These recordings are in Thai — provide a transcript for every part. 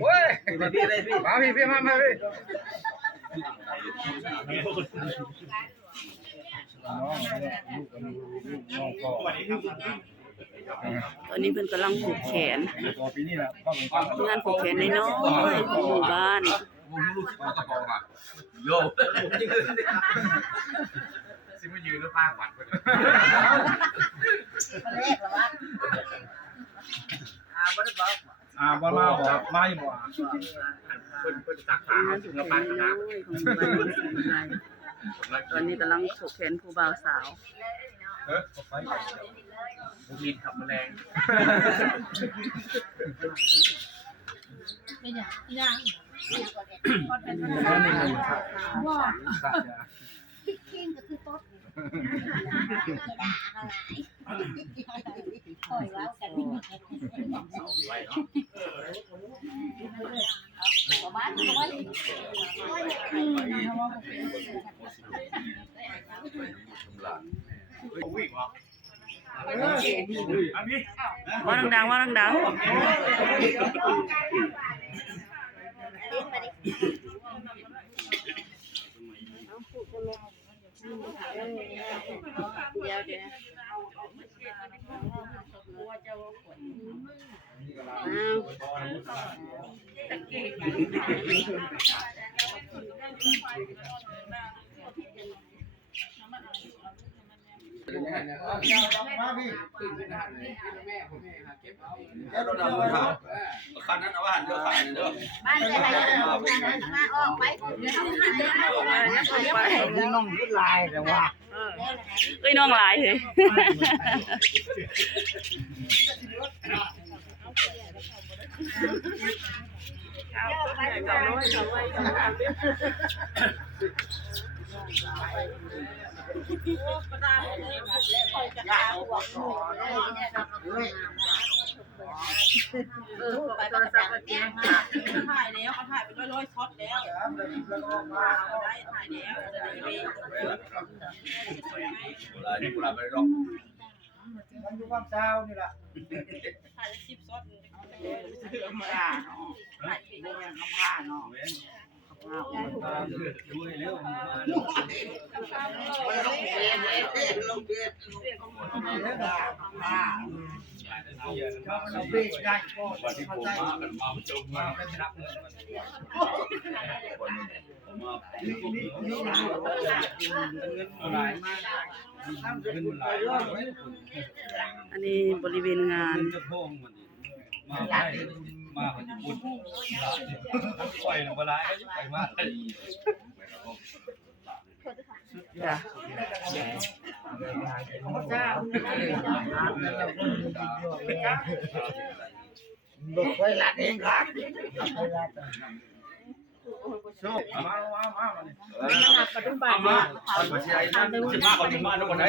โอ้ยมาพี่เลยพี่มาพี่พี่มามาพี่ตอนนี้เพิ่นกำลังผูกแขนเป็นความงานผูกแขนน้อยๆของหมู่บ้านลูกกระป๋องอะโยซิมายืนแล้วป้าขวัญไปคนแรกเหรอวะอ่าบ่ได้บ อกอ่าบ่มาบ่มาอยู่บ่เพิ่นเพิ่นตักขางานผูกแขนน้อยๆของหมู่บ้านของนายตอนนี้กำลังผูกแขนผู้บ่าวสาวเฮ้ยไปบุมีทำแมลงไม่ยังยังคนเป็นคนนั่นนี่มัน ว่าขาดยาคิงก็ คือต๊ดด่าอะไรคอยเว้ากันนี่ประมาณประมาณวิ่งวะว่าดังๆว่าเดี๋ยวเดี๋ยวมาพี่แล้วเราเอาเท้าคันนั้นเอาอาหารเดียวขายเด้อบ้านอะไรมาออกไปเดี๋ยวต้องหาเดี๋ยวๆว่าอย่าเข้าไปน้องขึ้นลายแต่ว่าเออเอ้ยน้องหลายเฮ้ย เออไปโทรศัพท์มาแจ้งมาถ่ายแล้วเขาถ่ายเป็นร้อยๆช็อตแล้วได้ถ่ายแล้วจะได้ไม่เวลาที่เราไปรอบมันอยู่ความเช้านี่ล่ะถ่ายสิบช็อตผ้าเนาะบ่แม่นผ้าเนายเร็วเราเบรกได้ก็วันที่ผมมากันมาจมมาเป็นนักเงินมานี่นี่นี่เงินหลายมาเนายมาก อันนี้บริเวณงานมาได้มาคนญี่ปุ่นปล่อยลงเวลาก็ไปมากจ้ะ บอกไว้ละเองครับโชคมามามามาเนี่ยปัจจุบันมาคนมาเชียร์นั่นมาคนที่มาทุกคนได้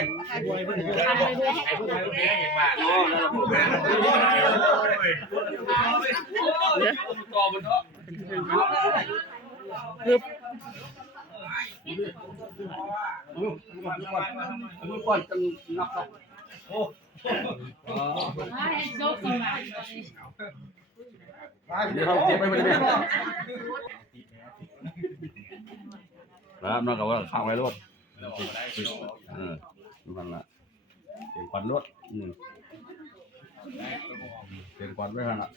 ทำไปด้วยให้ไอ้พวกนี้เห็นมาอ๋อแล้วพวกนี้ต่อบนเนาะฮึบ มือก่อนจะนับครับโอ้โชคสบาเดี๋ยวเราเก็บไปไม่ได้แล้วนอกจากว่าข้างไว้รถเออนั่นละเป็นควันรถอืมเป็นควันไว้ขนาด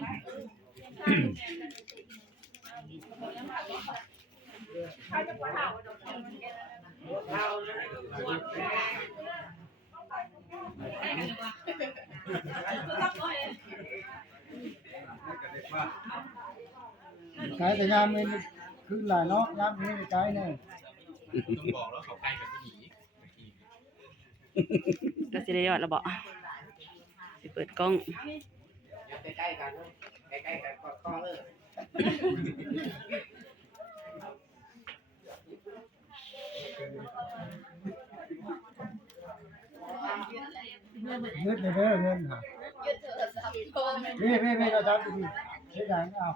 ขายแต่ยามนี้คือหลายเนาะยามนี้ขายเนี่ยก็สิได้ยอดแล้วบ่สิเปิดกล้อง ใกล้ๆกันใกล้ๆกันกอดคอเลยเงินเด้อเงินค่ะนี่พี่พี่เราทำดีเฮ็ดหยังเอา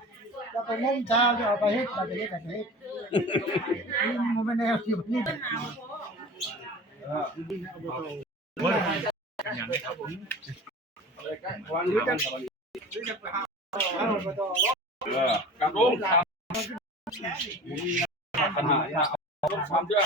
เราไปงมเช้าจะเอาไปเฮ็ดเราจะเฮ็ดแต่เฮ็ดมันไม่แน่อยู่นี่วันนี้จะเออ กระโดดขนาดความเชื่อ